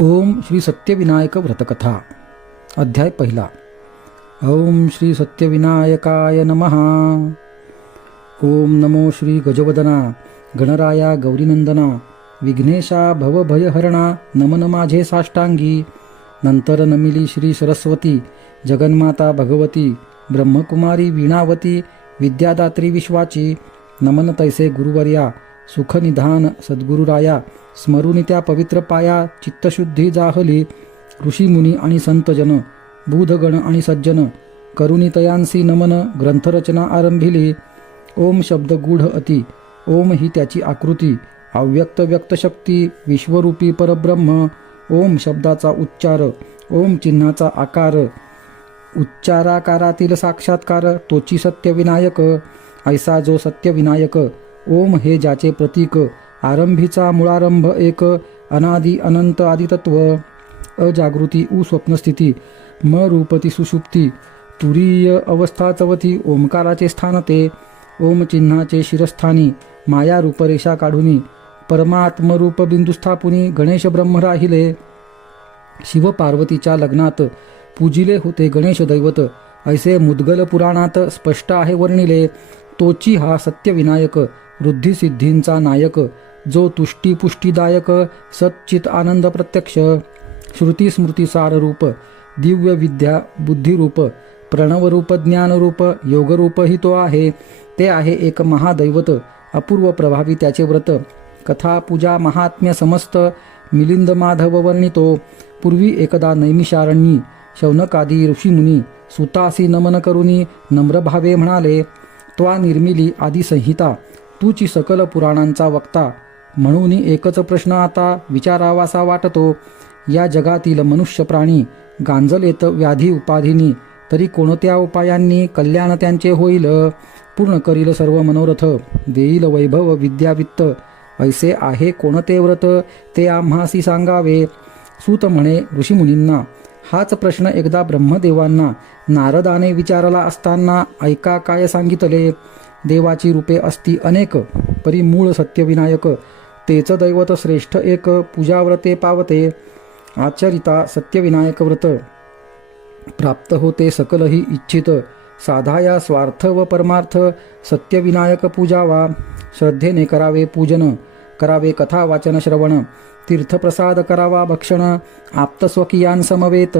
ओम श्री सत्यविनायक व्रतकथा अध्याय पहिला. ओम श्री सत्यविनायकाय नमः. ओम नमो श्री गजवदना गणराया गौरीनंदना विघ्नेशा भवभयहरणा नमन माझे साष्टांगी. नंतर नमिली श्री सरस्वती जगन्माता भगवती ब्रह्मकुमारी वीणावती विद्यादात्री विश्वाची. नमन तैसे गुरुवर्या सुखनिधान सद्गुरुराया. स्मरुनी त्या पवित्र पाया चित्तशुद्धी जाहली. ऋषीमुनी आणि संतजन बुधगण आणि सज्जन करुणी तयांसी नमन ग्रंथरचना आरंभिली. ओम शब्द गूढ अति. ओम ही त्याची आकृती अव्यक्त व्यक्त शक्ती विश्वरूपी परब्रह्म. ओम शब्दाचा उच्चार ओम चिन्हाचा आकार उच्चाराकारातील साक्षात्कार तोची सत्यविनायक. ऐसा जो सत्यविनायक ओम हे ज्याचे प्रतीक आरंभीचा मुळारंभ एक अनादि अनंत आदितत्व. अजागृती उ स्वप्नस्थिती म रूपती सुषुप्ती तुरीय अवस्था चवती ओंकाराचे स्थान ते. ओम चिन्हाचे शिरस्थानी माया रूपरेषा काढुनी परमात्मरूप बिंदुस्थापुनी गणेश ब्रह्म राहिले. शिव पार्वतीच्या लग्नात पूजिले होते गणेश दैवत ऐसे मुद्गल पुराणात स्पष्ट आहे वर्णिले. तोची हा सत्यविनायक वृद्धिसिद्धींचा नायक जो तुष्टी पुष्टीदायक सच्चित आनंद प्रत्यक्ष. श्रुती स्मृती सार रूप दिव्य विद्या बुद्धिरूप प्रणवरूप ज्ञानरूप योगरूप ही तो आहे. ते आहे एक महादैवत अपूर्व प्रभावी त्याचे व्रत कथा पूजा महात्म्य समस्त मिलिंद माधव वर्णितो. पूर्वी एकदा नैमिषारण्यी शौनकादी ऋषीमुनी सुतासी नमन करुनी नम्रभावे म्हणाले. त्वा निर्मिली आदी संहिता तूची सकल पुराणांचा वक्ता. म्हणून एकच प्रश्न आता विचारावासा वाटतो. या जगातील मनुष्य प्राणी गांजलेत व्याधी उपाधीनी तरी कोणत्या उपायांनी कल्याण त्यांचे होईल. पूर्ण करील सर्व मनोरथ देईल वैभव विद्यावित्त. ऐसे आहे कोणते व्रत ते आम्हासी सांगावे. सूत म्हणे ऋषीमुनींना हाच प्रश्न एकदा ब्रह्मदेवांना नारदाने विचारला असताना ऐका काय सांगितले. देवाची रूपे असती अनेक परी मूळ सत्यविनायक तेच दैवत श्रेष्ठ एक. पूजाव्रते पावते आचरिता सत्यविनायक व्रत प्राप्त होते सकलही इच्छित. साधाया स्वार्थ व परमार्थ सत्यविनायक पूजावा. श्रद्धेने करावे पूजन करावे कथा वाचन श्रवण तीर्थप्रसाद करावा भक्षण आप्तस्वकीयान समवेत.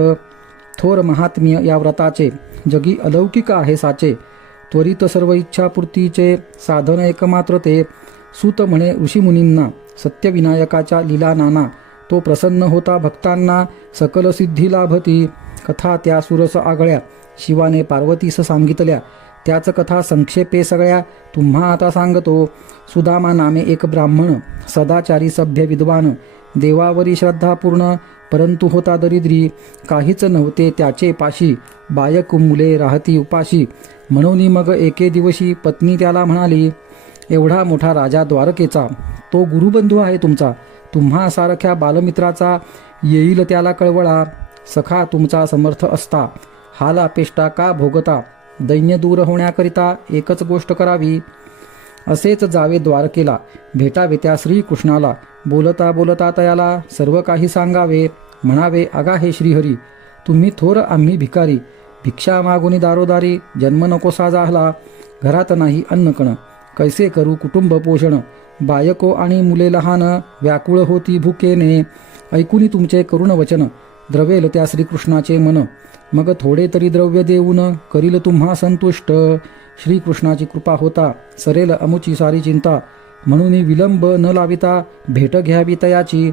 थोर महात्म्य या व्रताचे जगी अलौकिक आहे साचे. त्वरित सर्व इच्छापूर्तीचे साधन एकमात्र ते. सूत म्हणे ऋषीमुनींना सत्यविनायकाच्या लीला नाना. तो प्रसन्न होता भक्तांना सकल सिद्धी लाभती. कथा त्या सुरस आगळ्या शिवाने पार्वतीस सांगितल्या. त्याच कथा संक्षेपे सगळ्या तुम्हा आता सांगतो. सुदामा नामे एक ब्राह्मण सदाचारी सभ्य विद्वान देवावरी श्रद्धापूर्ण परंतु होता दरिद्री. काहीच नव्हते त्याचे पाशी बायक मुले राहती उपाशी. म्हणून मग एके दिवशी पत्नी त्याला म्हणाली, एवढा मोठा राजा द्वारकेचा तो गुरुबंधू आहे तुमचा. तुम्हा सारख्या बालमित्राचा येईल त्याला कळवळा. सखा तुमचा समर्थ असता हाला पेष्टा का भोगता. दैन्य दूर होण्याकरिता एकच गोष्ट करावी. असेच जावे द्वारकेला भेटावे त्या श्रीकृष्णाला. बोलता बोलता तयाला सर्व काही सांगावे. म्हणावे अगा हे श्रीहरी तुम्ही थोर आम्ही भिकारी. भिक्षा मागुनी दारोदारी जन्म नकोसा झाला. घरात नाही अन्नकण कैसे करू कुटुंब पोषण. बायको आणि मुले लहान व्याकुळ होती भुकेने. ऐकुनी तुमचे करुण वचन द्रवेल त्या श्रीकृष्णाचे मन. मग थोडे तरी द्रव्य देऊन करील तुम्हा संतुष्ट. श्रीकृष्णाची कृपा होता सरेल अमुची सारी चिंता. म्हणून विलंब न लाविता भेट घ्यावी तयाची.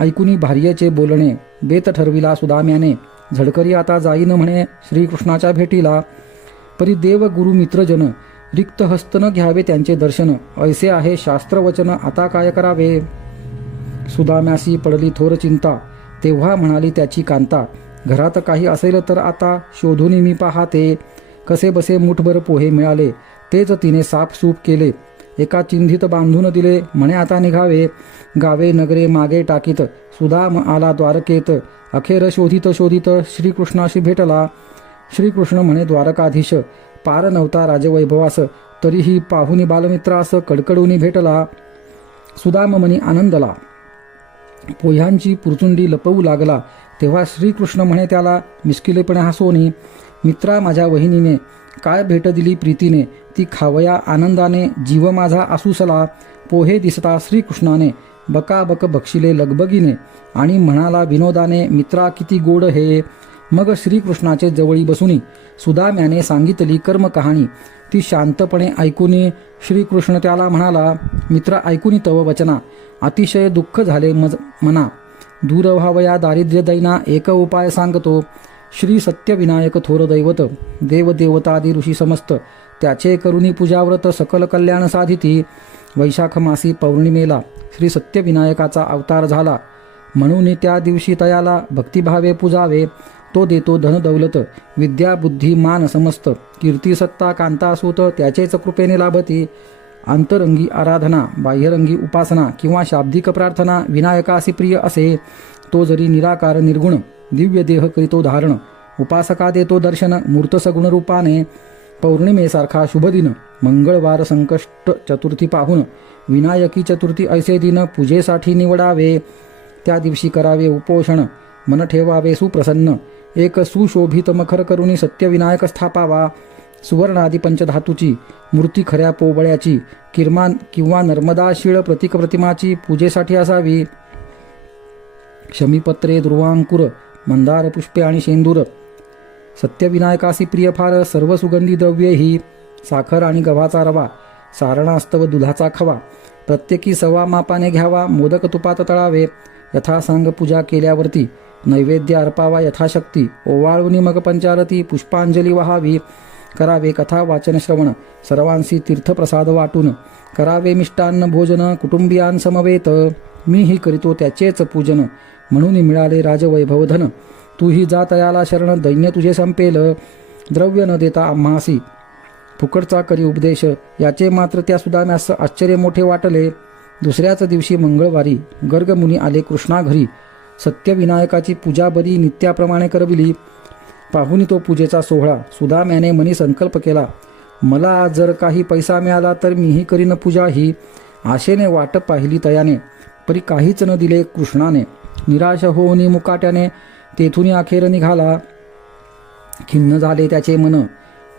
ऐकुनी भार्येचे बोलणे बेत ठरविला सुदाम्याने. झडकरी आता जाईन म्हणे श्रीकृष्णाच्या भेटीला. परी देव गुरु मित्रजन रिक्त हस्त न घ्यावे त्यांचे दर्शन. ऐसे आहे शास्त्रवचन आता काय करावे. सुदाम्यासी पडली थोर चिंता. तेव्हा म्हणाली त्याची कांता, घरात काही असेल तर आता शोधून मी पाहते. कसे बसे मुठभर पोहे मिळाले तेच तिने साफसूप केले. एका चिंधीत बांधून दिले म्हणे आता निघावे. गावे नगरे मागे टाकीत सुदाम आला द्वारकेत. अखेर शोधित शोधित श्रीकृष्णाशी भेटला. श्रीकृष्ण म्हणे द्वारकाधीश पार नव्हता राजवैभवास तरीही पाहुनी बालमित्रास कडकडूनी भेटला. सुदाम मनी आनंदला. पोह्यांची पुरचुंडी लपवू लागला तेव्हा श्रीकृष्ण म्हणे त्याला मिस्किलेपणे हसवणी, मित्रा, माझ्या वहिनीने काय भेट दिली प्रीतीने, ती खावया आनंदाने, जीव माझा आसूसला. पोहे दिसता श्रीकृष्णाने बकाबक बक्षिले लगबगीने, आणि म्हणाला विनोदाने, मित्रा किती गोड हे. मग श्रीकृष्णाचे जवळी बसुनी सुदाम्याने सांगितली कर्म कहाणी. ती शांतपणे ऐकूनी श्रीकृष्ण त्याला म्हणाला, मित्रा, ऐकूनी तव वचना अतिशय दुःख झाले मना. दूर व्हावया दारिद्र्य दैना, एक उपाय सांगतो. श्री सत्यविनायक थोर दैवत, देवदेवतादी ऋषी समस्त, त्याचे करुणी पूजाव्रत सकल कल्याण साधिती. वैशाख मासी पौर्णिमेला श्री सत्यविनायकाचा अवतार झाला, म्हणून त्या दिवशी तयाला भक्तिभावे पूजावे. तो देतो धन दौलत, विद्या बुद्धी मान समस्त, कीर्ती सत्ता कांतासूत त्याचेच कृपेने लाभती. आंतरंगी आराधना, बाह्यरंगी उपासना किंवा शाब्दिक प्रार्थना विनायकासी प्रिय असे. तो जरी निराकार निर्गुण दिव्य देह करीतो धारण, उपासका देतो दर्शन मूर्त सगुण रूपाने. पौर्णिमेसारखा शुभदिन, मंगळवार संकष्ट चतुर्थी पाहून विनायकी चतुर्थी ऐसे दिन पूजेसाठी निवडावे. त्या दिवशी करावे उपोषण, मन ठेवावे सुप्रसन्न. एक सुशोभित मखर करुणी सत्यविनायक स्थापावा. सुवर्णादी पंचधातूची मूर्ती खऱ्या पोबळ्याची, किरमान किंवा नर्मदा शिळ प्रतीक प्रतिमाची पूजेसाठी असावी. शमीपत्रे, ध्रुवांकुर, मंदार पुष्पे आणि शेंदूर. सत्यविनायकासी प्रिय फार सर्व सुगंधी द्रव्ये ही. साखर आणि गव्हाचा रवा, सारणास्तव दुधाचा खवा, प्रत्येकी सव्वा मापाने घ्यावा. मोदक तुपात तळावे. यथासांग पूजा केल्यावरती नैवेद्य अर्पावा यथाशक्ती. ओवाळूनी मग पंचारती, पुष्पांजली वहावी. करावे कथा वाचन श्रवण, सर्वांशी तीर्थप्रसाद वाटून. करावे मिष्टान्न भोजन, कुटुंबियांसमवेत. मीही करीतो त्याचेच पूजन, म्हणून मिळाले राजवैभव धन. तूही जा तयाला शरण, दैन्य तुझे संपेल. द्रव्य न देता आम्हासी फुकटचा करी उपदेश, याचे मात्र त्या सुदाम्यास आश्चर्य मोठे वाटले. दुसऱ्याच दिवशी मंगळवारी गर्गमुनी आले कृष्णा घरी. सत्यविनायकाची पूजा बरी नित्याप्रमाणे करविली. पाहुनी तो पूजेचा सोहळा. सुदाम्याने मनी संकल्प केला, मला जर काही पैसा मिळाला तर मीही करीन पूजा ही. आशेने वाट पाहिली तयाने, परी काहीच न दिले कृष्णाने. निराश होऊनी मुकाट्याने तेथून अखेर निघाला. खिन्न झाले त्याचे मन,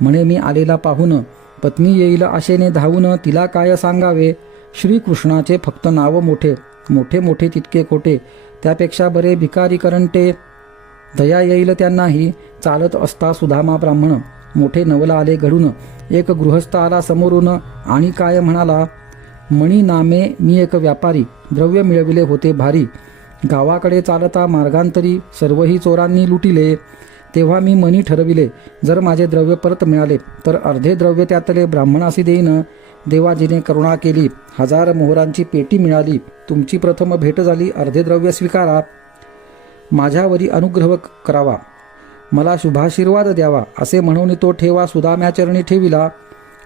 म्हणे मी आलेला पाहून. पत्नी येईल आशेने धावून, तिला काय सांगावे. श्रीकृष्णाचे फक्त नाव मोठे, मोठे मोठे तितके खोटे. त्यापेक्षा बरे भिकारी करंटे, दया येईल त्यांनाही. चालत असता सुदामा ब्राह्मण, मोठे नवल आले घडून. एक गृहस्थ आला समोरून आणि काय म्हणाला, मणी नामे मी एक व्यापारी, द्रव्य मिळविले होते भारी. गावाकडे चालता मार्गांतरी सर्वही चोरांनी लुटिले. तेव्हा मी मनी ठरविले, जर माझे द्रव्य परत मिळाले तर अर्धे द्रव्य त्यातले ब्राह्मणासी देईन. देवाजीने करुणा केली, 1000 मोहरांची पेटी मिळाली. तुमची प्रथम भेट झाली, अर्धे द्रव्य स्वीकारा. माझ्यावरी अनुग्रह करावा, मला शुभाशीर्वाद द्यावा, असे म्हणून तो ठेवा सुदाम्याचरणी ठेविला.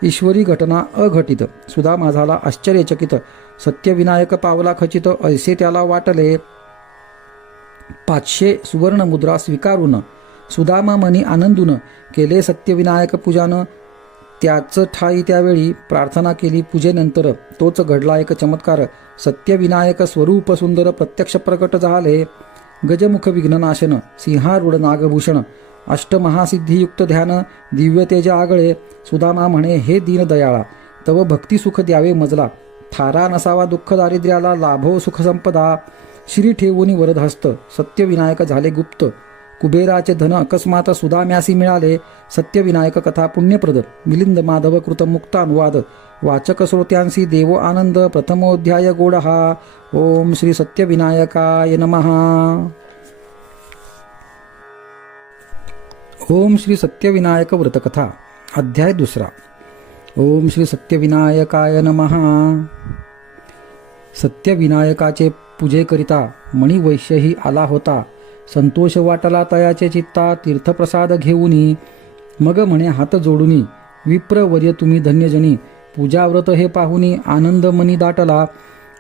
ईश्वरी घटना अघटित, सुदामा झाला आश्चर्यचकित. सत्यविनायक पावला खचित, ऐसे त्याला वाटले. 500 सुवर्ण मुद्रा स्वीकारून सुदामा मनी आनंदून केले सत्यविनायक पूजान. त्याच ठाई त्यावेळी प्रार्थना केली. पूजेनंतर तोच घडला एक चमत्कार. सत्यविनायक स्वरूप सुंदर प्रत्यक्ष प्रकट झाले. गजमुख विघ्ननाशन, सिंहारूढ नागभूषण, अष्टमहासिद्धियुक्त ध्यान, दिव्य तेज आगळे. सुदामा म्हणे, हे दीनदयाळा, तव भक्तिसुख द्यावे मजला. थारा नसावा दुःख दारिद्र्याला, लाभो सुख संपदा. श्री ठेवूनी वरदहस्त, सत्यविनायक झाले गुप्त. कुबेराचे धन अकस्मात सुदाम्यासी मिळाले. सत्यविनायक कथा पुण्यप्रद, मिलिंद माधव कृत मुक्तानुवाद. वाचक श्रोत्यांसी देवो आनंद. प्रथमोध्याय गोड हा. ओम श्री सत्यविनायकाय नमः. ओम श्री सत्यविनायक व्रतकथा. अध्याय 2. ओम श्री सत्यविनायकाय नमः. सत्यविनायकाचे पूजेकरिता मणिवैश्यही आला होता. संतोष वाटला तयाचे चित्ता, तीर्थप्रसाद घेऊनी. मग म्हणे हात जोडुनी, विप्रवर्य तुम्ही धन्यजनी. पूजाव्रत हे पाहुनी आनंद मनी दाटला.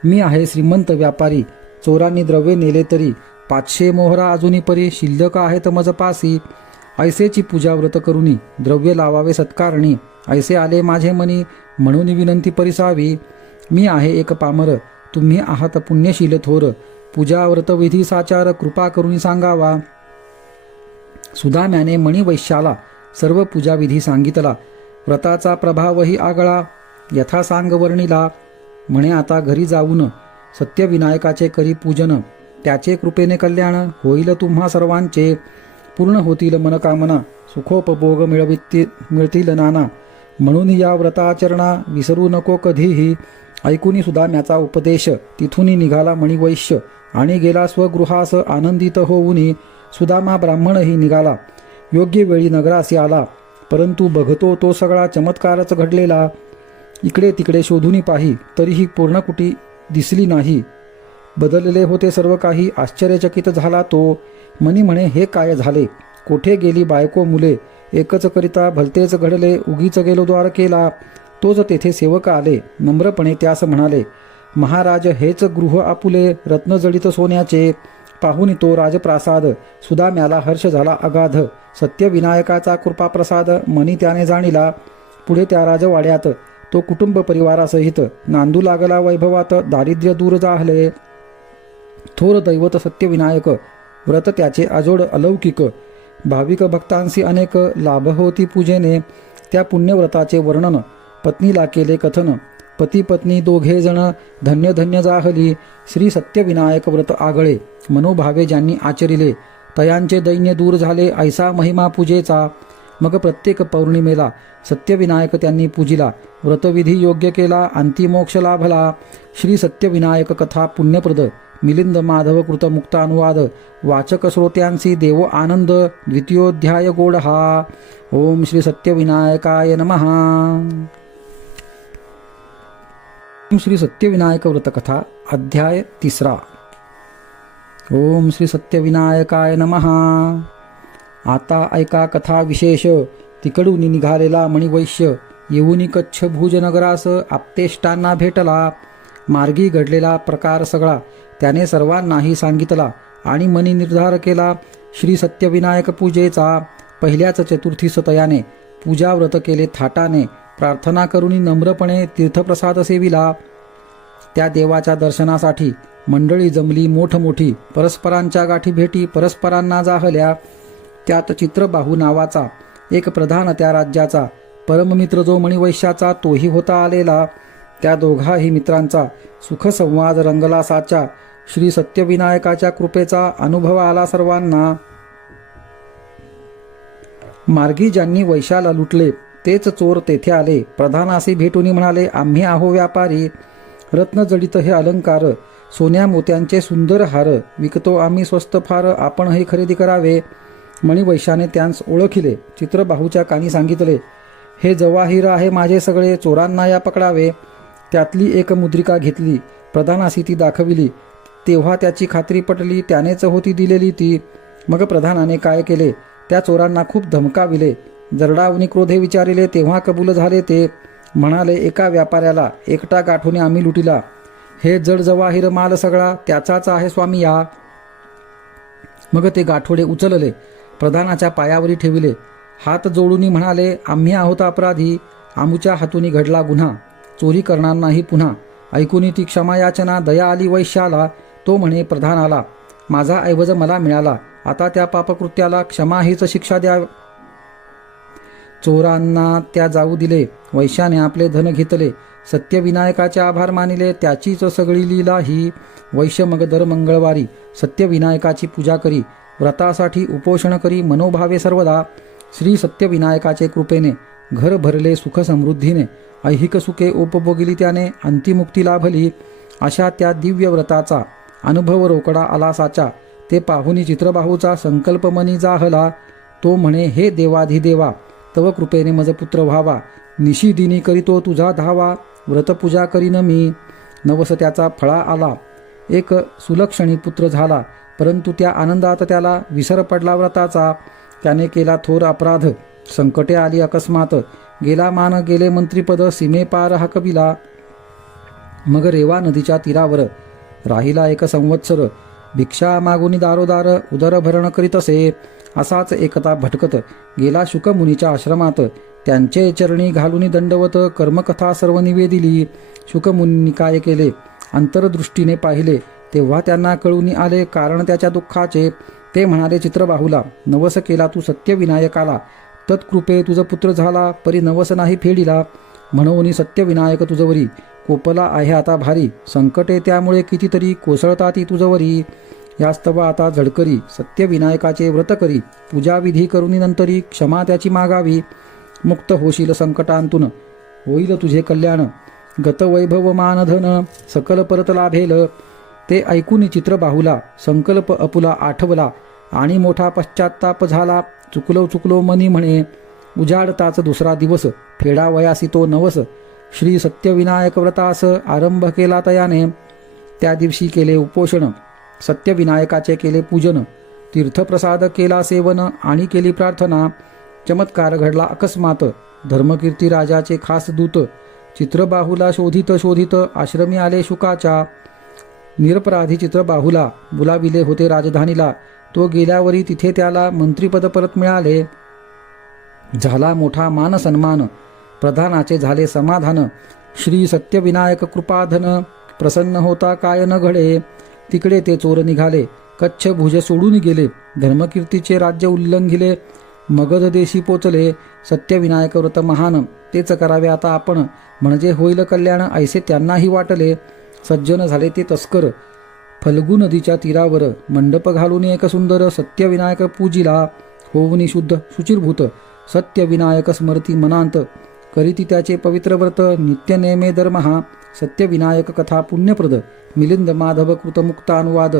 मी आहे श्रीमंत व्यापारी, चोरांनी द्रव्य नेले तरी 500 मोहरा अजूनी परी शिल्लक आहेत मजपासी. ऐसेची पूजाव्रत करुनी द्रव्य लावावे सत्कारणी. ऐसे आले माझे मनी, म्हणून विनंती परिसावी. मी आहे एक पामर, तुम्ही आहात पुण्यशील थोर. पूजा व्रतविधी साचार कृपा करून सांगावा. सुदाम्याने मणिवैश्याला सर्व पूजाविधी सांगितला. व्रताचा प्रभावही आगळा यथासांग वर्णिला. म्हणे आता घरी जाऊन सत्यविनायकाचे करी पूजन. त्याचे कृपेने कल्याण होईल तुम्हा सर्वांचे. पूर्ण होतील मनकामना सुखोपभोग मिळतील नाना. म्हणून या व्रताचरणा विसरू नको कधीही. ऐकुनी सुदाम्याचा उपदेश तिथून निघाला मणिवैश्य आणि गेला स्वगृहास आनंदित होऊनी. सुदामा ब्राह्मणही निघाला. योग्य वेळी नगरासी आला. परंतु बघतो तो सगळा चमत्कारच घडलेला. इकडे तिकडे शोधूनी पाही तरीही पूर्णकुटी दिसली नाही. बदलले होते सर्व काही. आश्चर्यचकित झाला तो. मनी म्हणे हे काय झाले. कोठे गेली बायको मुले. एकच करिता भलतेच घडले. उगीच गेलो द्वारकेला. तोच तेथे सेवक आले. नम्रपणे त्यास म्हणाले, महाराज हेच गृह आपुले रत्नजडित सोन्याचे. पाहुनी तो राजप्रासाद. सुदाम्याला हर्ष झाला अगाध. सत्यविनायकाचा कृपाप्रसाद मनी त्याने जाणिला. पुढे त्या राजवाड्यात तो कुटुंब परिवारासहित नांदू लागला वैभवात. दारिद्र्य दूर जाहले. थोर दैवत सत्यविनायक. व्रत त्याचे अजोड अलौकिक. भाविक भक्तांसी अनेक लाभ होती पूजेने. त्या पुण्यव्रताचे वर्णन पत्नीला केले कथन. पती पत्नी दोघे जण धन्य धन्य जाहली. श्री सत्यविनायक व्रत आगळे. मनोभावे ज्यांनी आचरिले तयांचे दैन्य दूर झाले. ऐसा महिमा पूजेचा. मग प्रत्येक पौर्णिमेला सत्यविनायक त्यांनी पूजिला. व्रतविधी योग्य केला. अंतिमोक्ष लाभला. श्री सत्यविनायक कथा पुण्यप्रद. मिलिंद माधव कृत मुक्तानुवाद. वाचक श्रोत्यांसी देवो आनंद. द्वितीयोध्याय गोडहा. ओम श्री सत्यविनायकाय नमः. श्री सत्यविनायक व्रतकथा अध्याय 3. ओम श्री सत्यविनायकाय नमः. आता ऐका कथा विशेष. तिकडून निघालेला मणिवैश्य येऊनी कच्छ भुजनगरास आप्तेष्टांना भेटला. मार्गी घडलेला प्रकार सगळा त्याने सर्वांनाही सांगितला आणि मनी निर्धार केला श्री सत्यविनायक पूजेचा. पहिल्याच चतुर्थीस तयाने पूजा व्रत केले थाटाने. प्रार्थना करून नम्रपणे तीर्थप्रसाद सेविला. त्या देवाच्या दर्शनासाठी मंडळी जमली मोठमोठी. परस्परांच्या गाठी भेटी परस्परांना जाहल्या. त्यात चित्रबाहू नावाचा एक प्रधान त्या राज्याचा. परममित्र जो मणिवैश्याचा तोही होता आलेला. त्या दोघाही मित्रांचा सुखसंवाद रंगला साचा. श्री सत्यविनायकाच्या कृपेचा अनुभव आला सर्वांना. मार्गी ज्यांनी वैशाला लुटले तेच चोर तेथे आले. प्रधानासी भेटून म्हणाले, आम्ही आहो व्यापारी. रत्नजडित हे अलंकार. सोन्या मोत्यांचे सुंदर हार. विकतो आम्ही स्वस्त फार. आपणही खरेदी करावे. मणिवैश्याने त्यांस ओळखिले. चित्रबाहूच्या कानी सांगितले, हे जवाहीर आहे माझे सगळे. चोरांना या पकडावे. त्यातली एक मुद्रिका घेतली. प्रधानासी ती दाखविली. तेव्हा त्याची खात्री पटली. त्यानेच होती दिलेली ती. मग प्रधानाने काय केले, त्या चोरांना खूप धमकाविले. जरडावनी क्रोधे विचारिले. तेव्हा कबूल झाले ते. म्हणाले, एका व्यापाऱ्याला एकटा गाठोने आम्ही लुटिला. हे जड जवाहीर माल सगळा त्याचाच आहे स्वामी या. मग ते गाठोडे उचलले. प्रधानाच्या पायावरी ठेविले. हात जोडून म्हणाले, आम्ही आहोत अपराधी. आमुच्या हातून घडला गुन्हा. चोरी करणार नाही पुन्हा. ऐकून ती क्षमायाचना. दया आली वैश्याला. तो म्हणे, प्रधानाला माझा ऐवज मला मिळाला. आता त्या पापकृत्याला क्षमा हीच शिक्षा द्या. चोरांना त्या जाऊ दिले. वैश्याने आपले धन घेतले. सत्यविनायकाचे आभार मानिले. त्याचीच सगळी लीला ही. वैश्य मग दर मंगळवारी सत्यविनायकाची पूजा करी. व्रतासाठी उपोषण करी मनोभावे सर्वदा. श्री सत्यविनायकाचे कृपेने घर भरले सुख समृद्धीने. ऐहिक सुखे उपभोगिली त्याने. अंतिमुक्ती लाभली. अशा त्या दिव्य व्रताचा अनुभव रोकडा आला साचा. ते पाहुनी चित्रबाहूचा संकल्प मनी जाहला. तो म्हणे, हे देवाधिदेवा, तव कृपेने मज पुत्र व्हावा. निशिदिनी करीतो तुझा धावा. व्रतपूजा करीन मी. नवस त्याचा फळा आला. एक सुलक्षणी पुत्र झाला. परंतु त्या आनंदात त्याला विसर पडला व्रताचा. त्याने केला थोर अपराध. संकटे आली अकस्मात. गेला मान गेले मंत्रीपद. सीमेपार हाकविला. मग रेवा नदीच्या तीरावर राहिला 1 संवत्सर. भिक्षा मागुनी दारोदार उदरभरण करीत असे. असाच एकता भटकत गेला शुकमुनीच्या आश्रमात. त्यांचे चरणी घालून दंडवत कर्मकथा सर्व निवेदिली. शुकमुनी काय केले, अंतरदृष्टीने पाहिले. तेव्हा त्यांना कळून आले कारण त्याच्या दुःखाचे. ते म्हणाले, चित्रबाहुला, नवस केला तू सत्यविनायकाला, तत्कृपे तुझ पुत्र झाला, परी नवस नाही फेडिला. म्हणून सत्यविनायक तुझवरी कोपला आहे आता भारी. संकटे त्यामुळे कितीतरी कोसळताती तुझवरी. यास्तव आता झडकरी सत्यविनायकाचे व्रत करी. पूजाविधी करुनी नंतरी क्षमा त्याची मागावी. मुक्त होशील संकटांतून होईल तुझे कल्याण. गतवैभव मानधन सकल परत लाभेल. ते ऐकून चित्रबाहुला संकल्प अपुला आठवला आणि मोठा पश्चात्ताप झाला. चुकलो मनी म्हणे, उजाडताच दुसरा दिवस, फेडावयासी तो नवस. श्री सत्यविनायक व्रतास आरंभ केला तयाने. त्या दिवशी केले उपोषण, सत्यविनायकाचे केले पूजन. तीर्थप्रसाद केला सेवन आणि केली प्रार्थना. चमत्कार घडला अकस्मात, धर्मकीर्ती राजाचे खास दूत. चित्रबाहुला शोधित आश्रमी आले शुकाच्या. निरपराधी चित्रबाहुला बुलाविले होते राजधानीला. तो गेल्यावरी तिथे त्याला मंत्रीपद परत मिळाले. झाला मोठा मान सन्मान, प्रधानाचे झाले समाधान. श्री सत्यविनायक कृपाधन, प्रसन्न होता काय न घडे. तिकडे ते चोर निघाले, कच्छ भुज सोडून गेले. धर्मकीर्तीचे राज्य उल्लंघिले, मगध देशी पोचले. सत्यविनायक व्रत महान, तेच करावे आता आपण, म्हणजे होईल कल्याण, ऐसे त्यांनाही वाटले. सज्जन झाले ते तस्कर, फल्गु नदीच्या तीरावर मंडप घालून एक सुंदर सत्यविनायक पूजिला. होऊनी शुद्ध शुचिरभूत सत्यविनायक स्मरती मनांत. करीती त्याचे पवित्र व्रत नित्य नेमे दरमहा. सत्यविनायक कथा पुण्यप्रद, मिलिंद माधव कृत मुक्तानुवाद.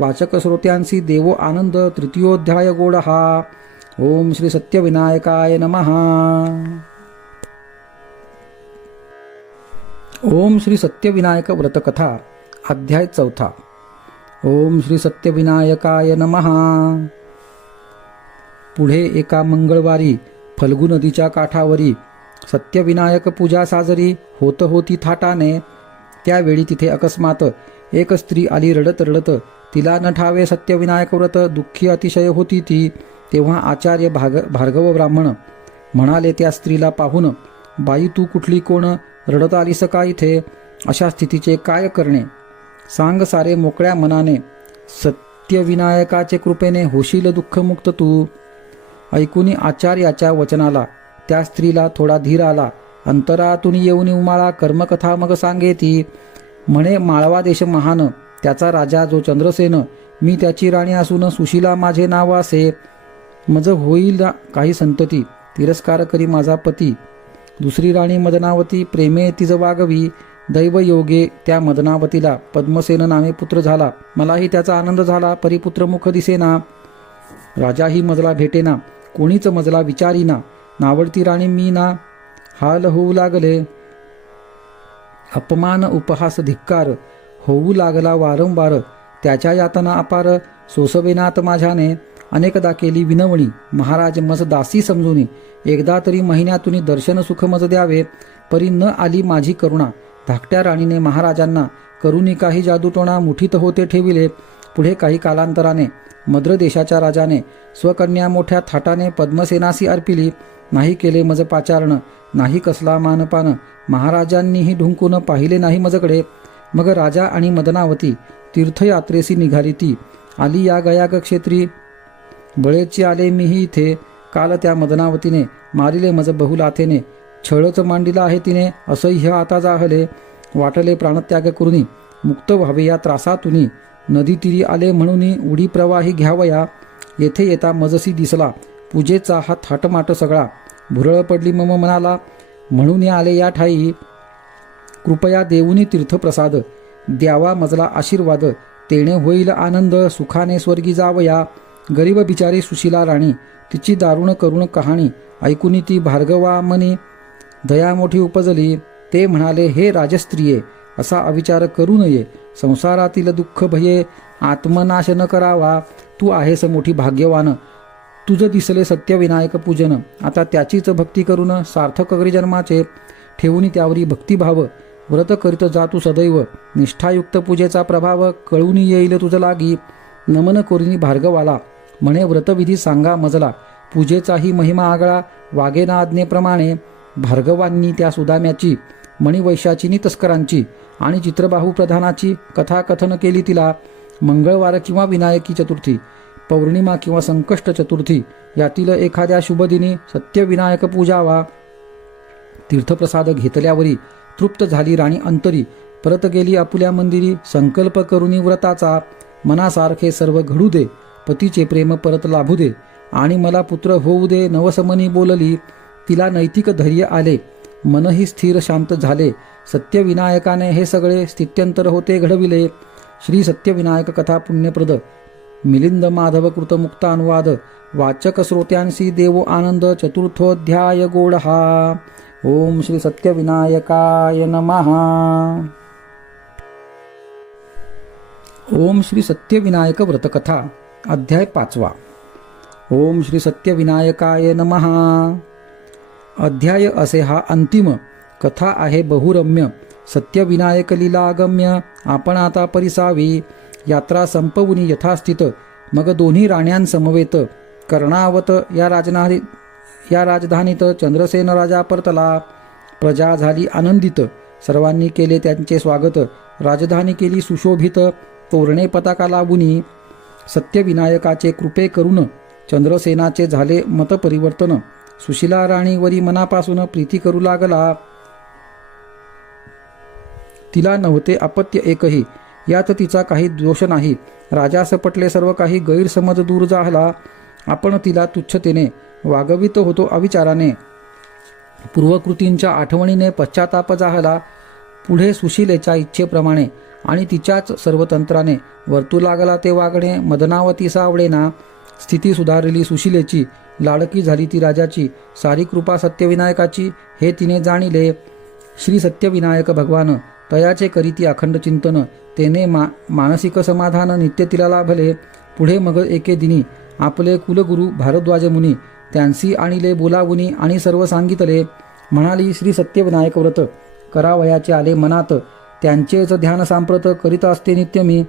वाचक श्रोत्यांसी देवो आनंद. तृतीयोध्याय गोड हा. ओम श्री सत्यविनायकाय नमः. ओम श्री सत्यविनायक व्रतकथा अध्याय 4. ओम श्री सत्यविनायकाय नमः. पुढे एका मंगळवारी फल्गु नदीच्या काठावरी सत्यविनायक पूजा साजरी होत होती थाटाने. त्यावेळी तिथे अकस्मात एक स्त्री आली रडत रडत. तिला न ठावे सत्यविनायक व्रत, दुःखी अतिशय होती ती. तेव्हा आचार्य भार्गव ब्राह्मण म्हणाले त्या स्त्रीला पाहून, बाई तू कुठली कोण, रडत आलीस का इथे? अशा स्थितीचे काय करणे? सांग सारे मोकळ्या मनाने. सत्यविनायकाचे कृपेने होशील दुःखमुक्त तू. ऐकूनी आचार्याच्या वचनाला त्या स्त्रीला थोडा धीर आला. अंतरातून येऊन उमाळा कर्मकथा मग सांगे ती. म्हणे, माळवा देश महान, त्याचा राजा जो चंद्रसेन. मी त्याची राणी असून सुशीला माझे नाव असे. मज होईल काही संतती, तिरस्कार करी माझा पती. दुसरी राणी मदनावती, प्रेमे तिज वागवी. दैव योगे त्या मदनावतीला पद्मसेन नामे पुत्र झाला. मलाही त्याचा आनंद झाला, परिपुत्र मुख दिसेना. राजाही मजला भेटेना, कोणीच मजला विचारीना. नावडती राणी मी ना, हाल होऊ लागले. अपमान उपहास धिक्कार होऊ लागला वारंवार. त्याच्या यातना अपार सोसवेनात माझ्याने. अनेकदा केली विनवणी, महाराज मज दासी समजूनी. एकदा तरी महिन्यातून दर्शन सुख मज द्यावे, परी न आली माझी करुणा. धाकट्या राणीने महाराजांना करुणी काही जादूटोणा मुठीत होते ठेविले. पुढे काही कालांतराने मद्र देशाच्या राजाने स्वकन्या मोठ्या थाटाने पद्मसेनासी अर्पिली. नाही केले मज पाचारण, नाही कसला मानपान. महाराजांनीही ढुंकून पाहिले नाही मजकडे. मग राजा आणि मदनावती तीर्थयात्रेसी निघाली ती. आली या गयाग क्षेत्री, बळेची आले मीही इथे. काल त्या मदनावतीने मारिले मज बहुलाथेने. छळच मांडिला आहे तिने, असह्य आता जाहले. वाटले प्राणत्याग करुनी, मुक्त व्हावे या त्रासातुनी. नदी तिरी आले म्हणून उडी प्रवाही घ्यावया. येथे येता मजसी दिसला पूजेचा हा थाटमाट सगळा. भुरळ पडली मम मनाला, म्हणून आले या ठाई. कृपया देऊनी तीर्थप्रसाद, द्यावा मजला आशीर्वाद. तेणे होईल आनंद, सुखाने स्वर्गी जावया. गरीब बिचारी सुशीला राणी, तिची दारुण करुण कहाणी ऐकूनी ती भार्गवा मनी दया मोठी उपजली. ते म्हणाले, हे राजस्त्रिये, असा अविचार करू नये. संसारातील दुःख भये आत्मनाश न करावा. तू आहेस मोठी भाग्यवान, तुझ दिसले सत्यविनायक पूजन. आता त्याचीच भक्ती करून सार्थक करी जन्माचे. ठेवून त्यावरी भक्तिभाव, व्रत करीत जा तू सदैव. निष्ठायुक्त पूजेचा प्रभाव कळून येईल तुझ लागी. नमन कोरिनी भार्गवाला, म्हणे व्रतविधी सांगा मजला. पूजेचाही महिमा आगळा, वागेना आज्ञेप्रमाणे. भार्गवांनी त्या सुदाम्याची, मणिवैशाचीनी तस्करांची. आणि चित्रबाहू प्रधानाची कथाकथन केली. तिला मंगळवार किंवा विनायकी चतुर्थी, पौर्णिमा किंवा संकष्ट चतुर्थी यातील एखाद्या शुभदिनी सत्यविनायक पूजावा. तीर्थप्रसाद घेतल्यावरी तृप्त झाली राणी अंतरी, परत गेली आपुल्या मंदिरी. संकल्प करुनी व्रताचा, मनासारखे सर्व घडू दे. पतीचे प्रेम परत लाभू दे, आणि मला पुत्र होऊ दे. नवसमनी बोलली, तिला नैतिक धैर्य आले. मनही स्थिर शांत झाले. सत्यविनायकाने हे सगळे स्थित्यंतर होते घडविले. श्री सत्यविनायक कथा पुण्यप्रद. मिलिंद माधव कृत मुक्तानुवाद. वाचक श्रोत्यांसी देवो आनंद. चतुर्थोध्याय गोडहा. ओम श्री सत्यविनायकाय नमः. ओम श्री सत्यविनायक व्रतकथा अध्याय 5. ओम श्री सत्यविनायकाय नमः. अध्याय असे हा अंतिम. कथा आहे बहुरम्य. सत्यविनायक लीलागम्य. आपण आता परिसावी. यात्रा संपवुनी यथास्थित. मग दोन्ही राण्यांसमवेत कर्णावत या राजधानीत चंद्रसेन राजा परतला. प्रजा झाली आनंदित. सर्वांनी केले त्यांचे स्वागत. राजधानी केली सुशोभित. तोरणे पताका लावुनी. सत्यविनायकाचे कृपे करून चंद्रसेनाचे झाले मतपरिवर्तन. सुशीला राणीवरी मनापासून प्रीती करू लागला. तिला नव्हते अपत्य एकही. यात तिचा काही दोष नाही. राजास पटले सर्व काही. गैरसमज दूर झाला. आपण तिला तुच्छतेने वागवित होतो अविचाराने. पूर्वकृतींच्या आठवणीने पश्चाताप झाला. पुढे सुशीलेच्या इच्छेप्रमाणे आणि तिच्याच सर्व तंत्राने वर्तू लागला ते वागणे. मदनावती सावडेना. स्थिती सुधारली सुशीलेची. लाडकी झाली ती राजाची. सारी कृपा सत्यविनायकाची हे तिने जाणिले. श्री सत्यविनायक भगवान तयाचे करीती अखंड चिंतन. तेने मानसिक समाधान नित्य तिला लाभले. पुढे मग एके दिनी आपले कुलगुरू भारद्वाज मुनी त्यांसी आणिले बोलावुनी आणि सर्व सांगितले. म्हणाली, श्री सत्यविनायक व्रत करावयाचे आले मनात. त्यांचेच ध्यान सांप्रत करीत असते नित्य मी.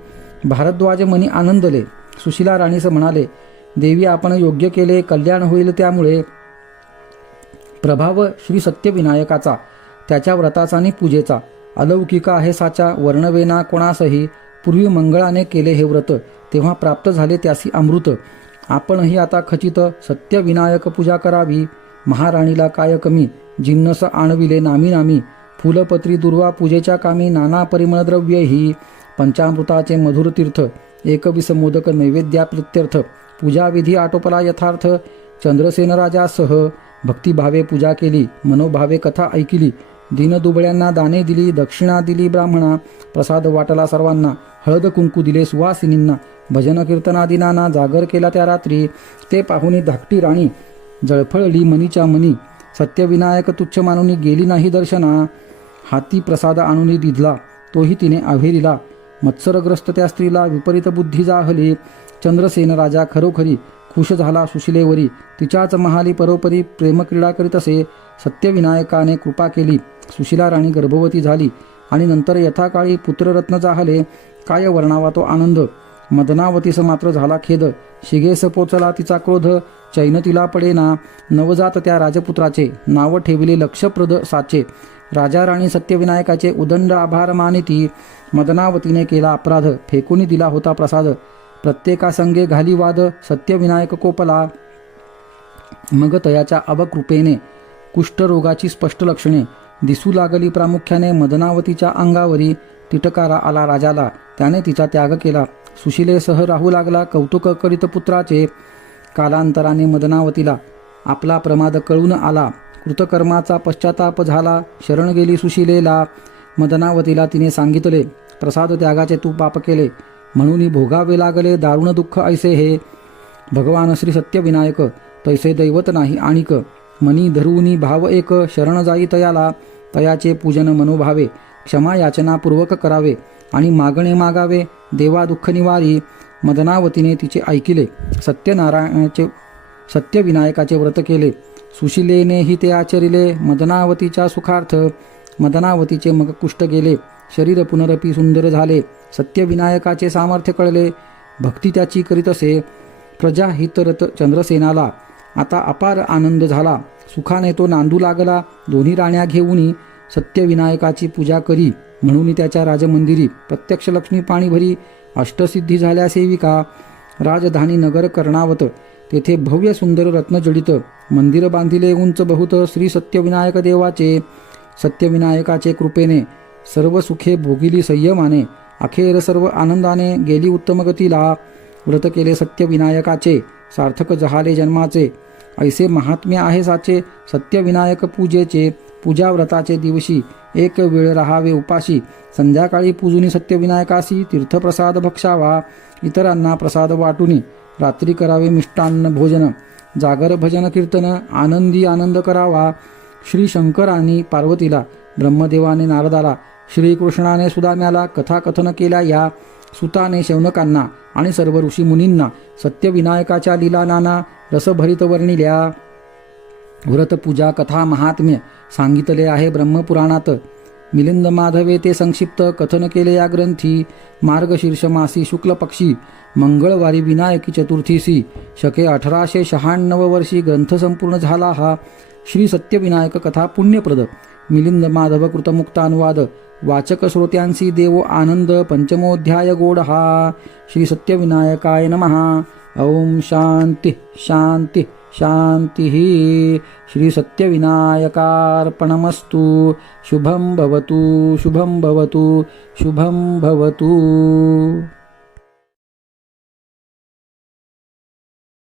भारद्वाज मुनी आनंदले. सुशीला राणीस म्हणाले, देवी आपण योग्य केले. कल्याण होईल त्यामुळे. प्रभाव श्री सत्यविनायकाचा, त्याच्या व्रताचा आणि पूजेचा अलौकिक आहे साचा. वर्णवेना कोणासही. पूर्वी मंगळाने केले हे व्रत, तेव्हा प्राप्त झाले त्यासी अमृत. आपणही आता खचित सत्यविनायक पूजा करावी. महाराणीला काय कमी. जिन्नस आणविले नामी नामी. फुलपत्री दुर्वा पूजेच्या कामी. नाना परिमळ द्रव्य ही. पंचामृताचे मधुर तीर्थ. एकविस मोदक नैवेद्याप्रित्यर्थ. पूजाविधी आटोपला यथार्थ. चंद्रसेन राजासह भक्तिभावे पूजा केली. मनोभावे कथा ऐकिली. दीनदुबळ्यांना दाने दिली. दक्षिणा दिली ब्राह्मणा. प्रसाद वाटला सर्वांना. हळद कुंकू दिले सुवासिनींना. भजन कीर्तनादिनांना. जागर केला त्या रात्री. ते पाहुणी धाकटी राणी जळफळली मनीच्या मनी. सत्यविनायक तुच्छ मानुनी गेली नाही दर्शना. हाती प्रसाद आणून दिधला, तोही तिने आव्हेरीला. मत्सरग्रस्त त्या स्त्रीला विपरीत बुद्धी जाहली. चंद्रसेन राजा खरोखरी खुश झाला सुशिलेवरी. तिच्याच महाली परोपरी प्रेमक्रीडा करीत असे. सत्यविनायकाने कृपा केली. सुशीला राणी गर्भवती झाली आणि नंतर यथाकाळी पुत्ररत्न जाहले. काय वर्णावा तो आनंद. मदनावतीस मात्र झाला खेद. शिगेस पोचला तिचा क्रोध. चैन तिला पडेना. नवजात त्या राजपुत्राचे नाव ठेविले लक्षप्रद साचे. राजा राणी सत्यविनायकाचे उदंड आभार मानिती. मदनावतीने केला अपराध. फेकून दिला होता प्रसाद. प्रत्येकासंगे घाली वाद. सत्यविनायक कोपला. मग तयाच्या अवकृपेने कुष्ठरोगाची स्पष्ट लक्षणे दिसू लागली प्रामुख्याने. मदनावतीच्या अंगावरी तिटकारा आला राजाला. त्याने तिचा त्याग केला. सुशिलेसह राहू लागला कौतुक करीत पुत्राचे. कालांतराने मदनावतीला आपला प्रमाद कळून आला. कृतकर्माचा पश्चाताप झाला. शरण गेली सुशिलेला. मदनावतीला तिने सांगितले, प्रसाद त्यागाचे तू पाप केले, म्हणून भोगावे लागले दारुण दुःख ऐसे हे. भगवान श्री सत्यविनायक तैसे दैवत नाही आणिक. मनी धरुनी भाव एक. शरण जाई तयाला. तयाचे पूजन मनोभावे. क्षमा याचना पूर्वक करावे आणि मागणे मागावे. देवा दुःख निवारी. मदनावतीने तिचे ऐकिले. सत्यविनायकाचे व्रत केले. सुशिलेनेही ते आचरिले. मदनावतीच्या सुखार्थ. मदनावतीचे मग कुष्ठ गेले. शरीर पुनरपी सुंदर झाले. सत्यविनायकाचे सामर्थ्य कळले. भक्ती त्याची करीत असे. प्रजा हितरत चंद्रसेनाला आता अपार आनंद झाला. सुखाने तो नांदू लागला. दोन्ही राण्या घेऊनी सत्यविनायकाची पूजा करी. म्हणून त्याच्या राजमंदिरी प्रत्यक्ष लक्ष्मी पाणी भरी अष्टसिद्धी झाल्या सेविका. राजधानी नगर कर्णावत तेथे भव्य सुंदर रत्नजडित मंदिर बांधिले उंच बहुत श्री सत्यविनायक देवाचे. सत्यविनायकाचे कृपेने सर्व सुखे भोगिली संयमाने, अखेर सर्व आनंदाने गेली उत्तम गतीला. व्रत केले सत्यविनायकाचे, सार्थक जहाले जन्माचे. ऐसे महात्म्य आहे साचे सत्यविनायक पूजेचे. पूजा व्रताचे दिवशी एक वेळ राहावे उपाशी, संध्याकाळी पूजुनी सत्यविनायकासी तीर्थप्रसाद भक्षावा. इतरांना प्रसाद वाटुनी रात्री करावे मिष्टान्न भोजन. जागर भजन कीर्तन आनंदी आनंद करावा. श्री शंकराने पार्वतीला, ब्रह्मदेवाने नारदाला, श्रीकृष्णाने सुदाम्याला कथाकथन केल्या या. सुताने शौनकांना आणि सर्व ऋषीमुनींना सत्यविनायकाच्या लीला नाना रसभरित वर्णिल्या. व्रतपूजा कथा महात्म्य सांगितले आहे ब्रह्मपुराणात. मिलिंद माधवे ते संक्षिप्त कथन केले या ग्रंथी. मार्गशीर्ष मासी शुक्ल पक्षी मंगळवारी विनायकी चतुर्थीसी शके 1896 वर्षी ग्रंथ संपूर्ण झाला हा. श्री सत्यविनायक कथा पुण्यप्रद. मिलिंद माधव कृतमुक्तानुवाद. वाचक श्रोत्यांसी देवो आनंद. पंचमोध्याय गोड हा. श्री सत्यविनायकाय नमः. ओम शांती शांती शांती. श्री सत्यविनायकार्पणमस्तु. शुभं भवतु शुभं भवतु शुभं भवतु.